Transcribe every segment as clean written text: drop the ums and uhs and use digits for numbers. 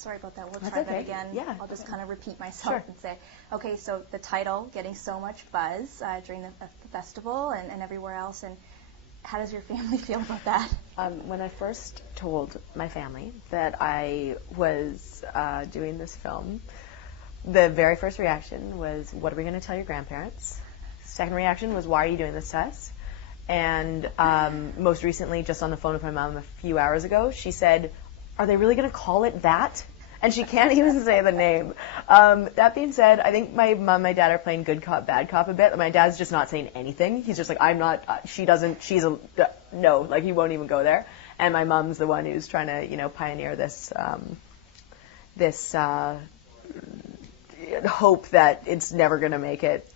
Sorry about that. We'll That's try okay. that again. Yeah. I'll just kind of repeat myself and say, okay, so the title, getting so much buzz during the festival and everywhere else, and how does your family feel about that? When I first told my family that I was doing this film, the very first reaction was, what are we going to tell your grandparents? Second reaction was, why are you doing this to us? And most recently, just on the phone with my mom a few hours ago, she said, are they really going to call it that? And she can't even say the name. That being said, I think my mom and my dad are playing good cop, bad cop a bit. My dad's just not saying anything. He's just like, I'm not, no, like he won't even go there. And my mom's the one who's trying to, pioneer this, hope that it's never going to make it,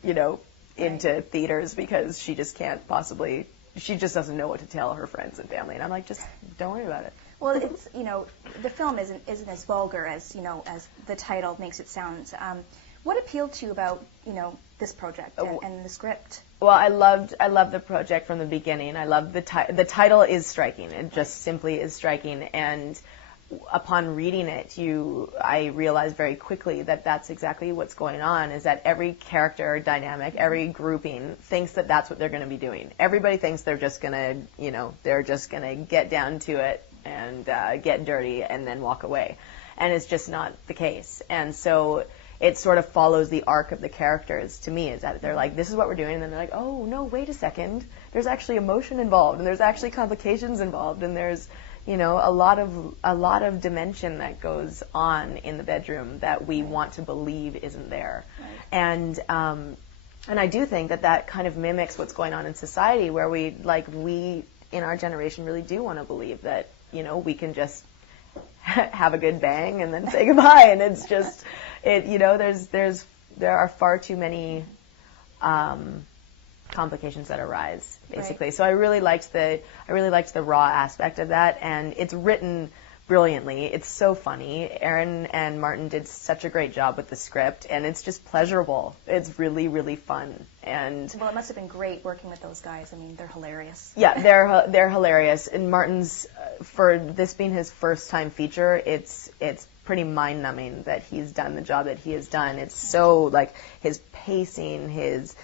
into theaters, because she just can't possibly, she just doesn't know what to tell her friends and family. And I'm like, just don't worry about it. Well, it's, the film isn't as vulgar as, as the title makes it sound. What appealed to you about, this project and the script? Well, I loved the project from the beginning. I loved the title is striking. It just simply is striking. And upon reading it, I realized very quickly that that's exactly what's going on, is that every character dynamic, every grouping thinks that that's what they're going to be doing. Everybody thinks they're just going to, they're just going to get down to it and get dirty and then walk away. And it's just not the case. And so it sort of follows the arc of the characters to me, is that they're like, this is what we're doing, and then they're like, oh, no, wait a second. There's actually emotion involved, and there's actually complications involved, and there's, a lot of dimension that goes on in the bedroom that we want to believe isn't there. Right. And I do think that kind of mimics what's going on in society, where we in our generation really do want to believe that, we can just have a good bang and then say goodbye. And it's just, there are far too many complications that arise, basically. Right. So I really liked the raw aspect of that, and it's written brilliantly. It's so funny. Aaron and Martin did such a great job with the script, and it's just pleasurable. It's really, really fun. And well, it must have been great working with those guys. I mean, they're hilarious. Yeah, they're hilarious. And Martin's, for this being his first time feature, it's pretty mind-numbing that he's done the job that he has done. It's so, his pacing, his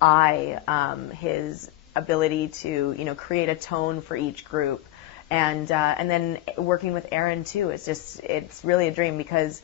eye, his ability to, create a tone for each group. And then working with Aaron too, it's really a dream, because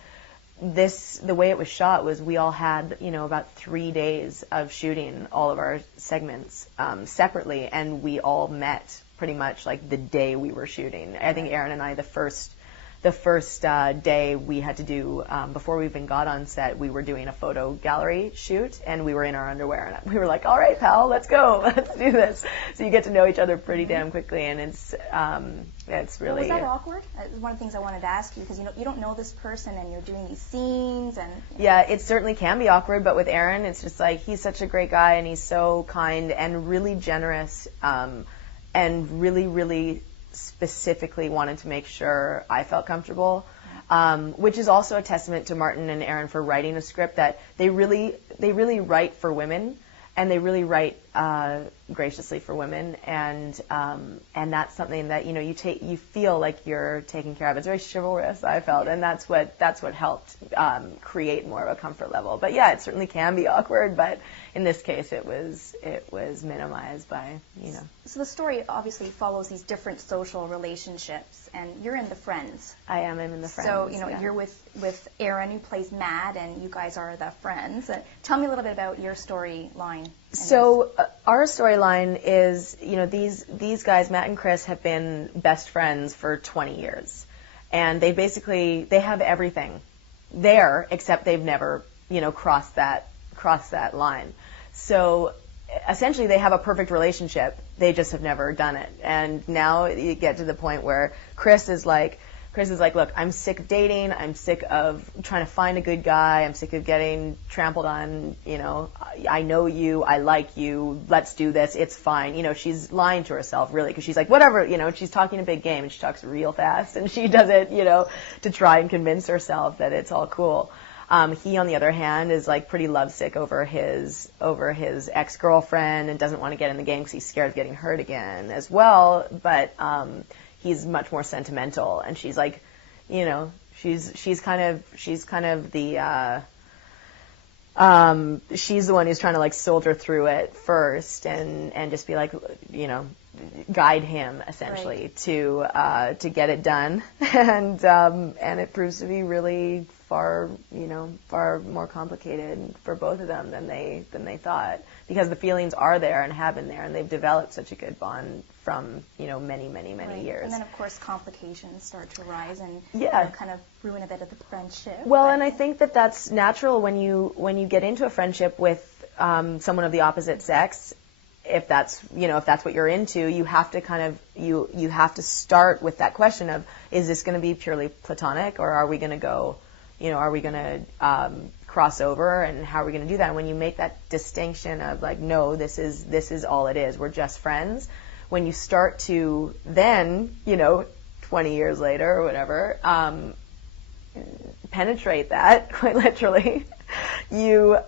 the way it was shot was we all had, about 3 days of shooting all of our segments separately, and we all met pretty much the day we were shooting. I think Aaron and I, the first day we had to do, before we even got on set, we were doing a photo gallery shoot, and we were in our underwear, and we were like, all right, pal, let's go, let's do this. So you get to know each other pretty damn quickly, and it's really... Well, was that awkward? One of the things I wanted to ask you, because you don't know this person, and you're doing these scenes, and... Yeah, it certainly can be awkward, but with Aaron, it's just he's such a great guy, and he's so kind and really generous, and really, really specifically wanted to make sure I felt comfortable, which is also a testament to Martin and Aaron for writing a script that they really write for women, and they really write graciously for women, and that's something that you feel like you're taken care of. It's very chivalrous, I felt, and that's what helped create more of a comfort level. But yeah, it certainly can be awkward, but in this case, it was minimized by So the story obviously follows these different social relationships, and you're in the Friends. I'm in the Friends. So you're with Aaron, who plays Matt, and you guys are the Friends. Tell me a little bit about your storyline. So our storyline is, these guys, Matt and Chris, have been best friends for 20 years, and they have everything there, except they've never, crossed that line. So essentially they have a perfect relationship. They just have never done it. And now you get to the point where Chris is like, look, I'm sick of dating. I'm sick of trying to find a good guy. I'm sick of getting trampled on. I know you. I like you. Let's do this. It's fine. She's lying to herself, really, because she's like, whatever. She's talking a big game, and she talks real fast, and she does it, to try and convince herself that it's all cool. He, on the other hand, is pretty lovesick over his ex-girlfriend, and doesn't want to get in the game because he's scared of getting hurt again as well. But he's much more sentimental, and she's She's kind of the she's the one who's trying to like soldier through it first and just be like, you know, guide him essentially to get it done, and it proves to be really far more complicated for both of them than they thought, because the feelings are there and have been there, and they've developed such a good bond from many years. And then of course complications start to arise and kind of ruin a bit of the friendship. Well, and I think that that's natural when you get into a friendship with someone of the opposite sex. If that's what you're into, you have to kind of you have to start with that question of, is this going to be purely platonic, or are we going to go, are we going to cross over, and how are we going to do that? And when you make that distinction of like, no, this is all it is, we're just friends. When you start to then, 20 years later or whatever, penetrate that quite literally, you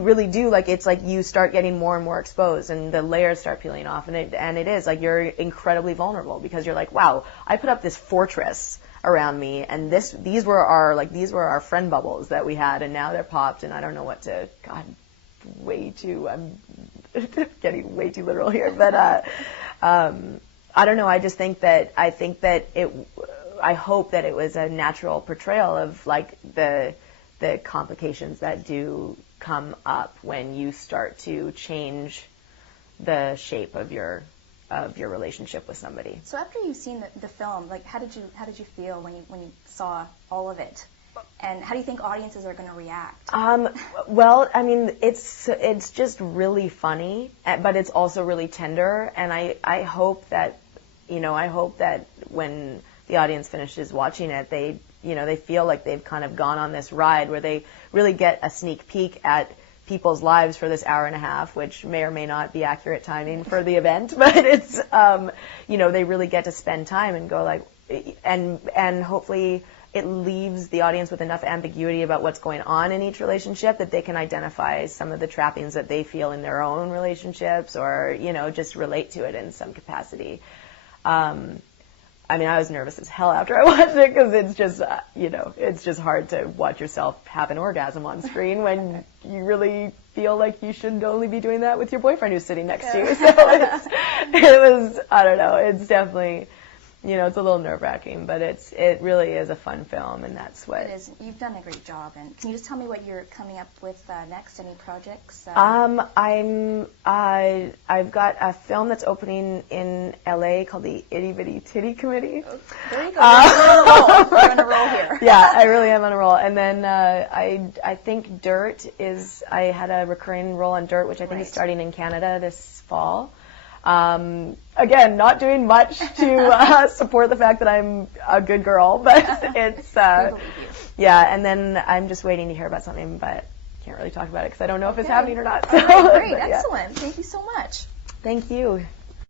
really do, like, it's like you start getting more and more exposed, and the layers start peeling off, and it is like you're incredibly vulnerable, because you're like, wow, I put up this fortress around me, and these were our friend bubbles that we had, and now they're popped, and I don't know what to. God, I'm getting way too literal here, but I don't know. I think that I hope that it was a natural portrayal of like the complications that do come up when you start to change the shape of your relationship with somebody. So after you've seen the film, like how did you feel when you saw all of it? And how do you think audiences are going to react? Well, I mean, it's just really funny, but it's also really tender, and I hope that when the audience finishes watching it, they feel like they've kind of gone on this ride where they really get a sneak peek at people's lives for this hour and a half, which may or may not be accurate timing for the event, but it's they really get to spend time and go like, and hopefully it leaves the audience with enough ambiguity about what's going on in each relationship that they can identify some of the trappings that they feel in their own relationships, or just relate to it in some capacity. I mean, I was nervous as hell after I watched it, because it's just, it's just hard to watch yourself have an orgasm on screen when you really feel like you should only be doing that with your boyfriend who's sitting next to you. So it was, I don't know, it's definitely, it's a little nerve-wracking, but it really is a fun film, and that's what... It is. You've done a great job, and can you just tell me what you're coming up with next? Any projects? I've got a film that's opening in LA called the Itty Bitty Titty Committee. Oh, there you go. You're on a roll here. Yeah, I really am on a roll. And then I think Dirt is... I had a recurring role on Dirt, which I think is starting in Canada this fall. Again, not doing much to support the fact that I'm a good girl, but it's and then I'm just waiting to hear about something, but can't really talk about it because I don't know if it's happening or not. So. All right, great, excellent. Thank you so much. Thank you.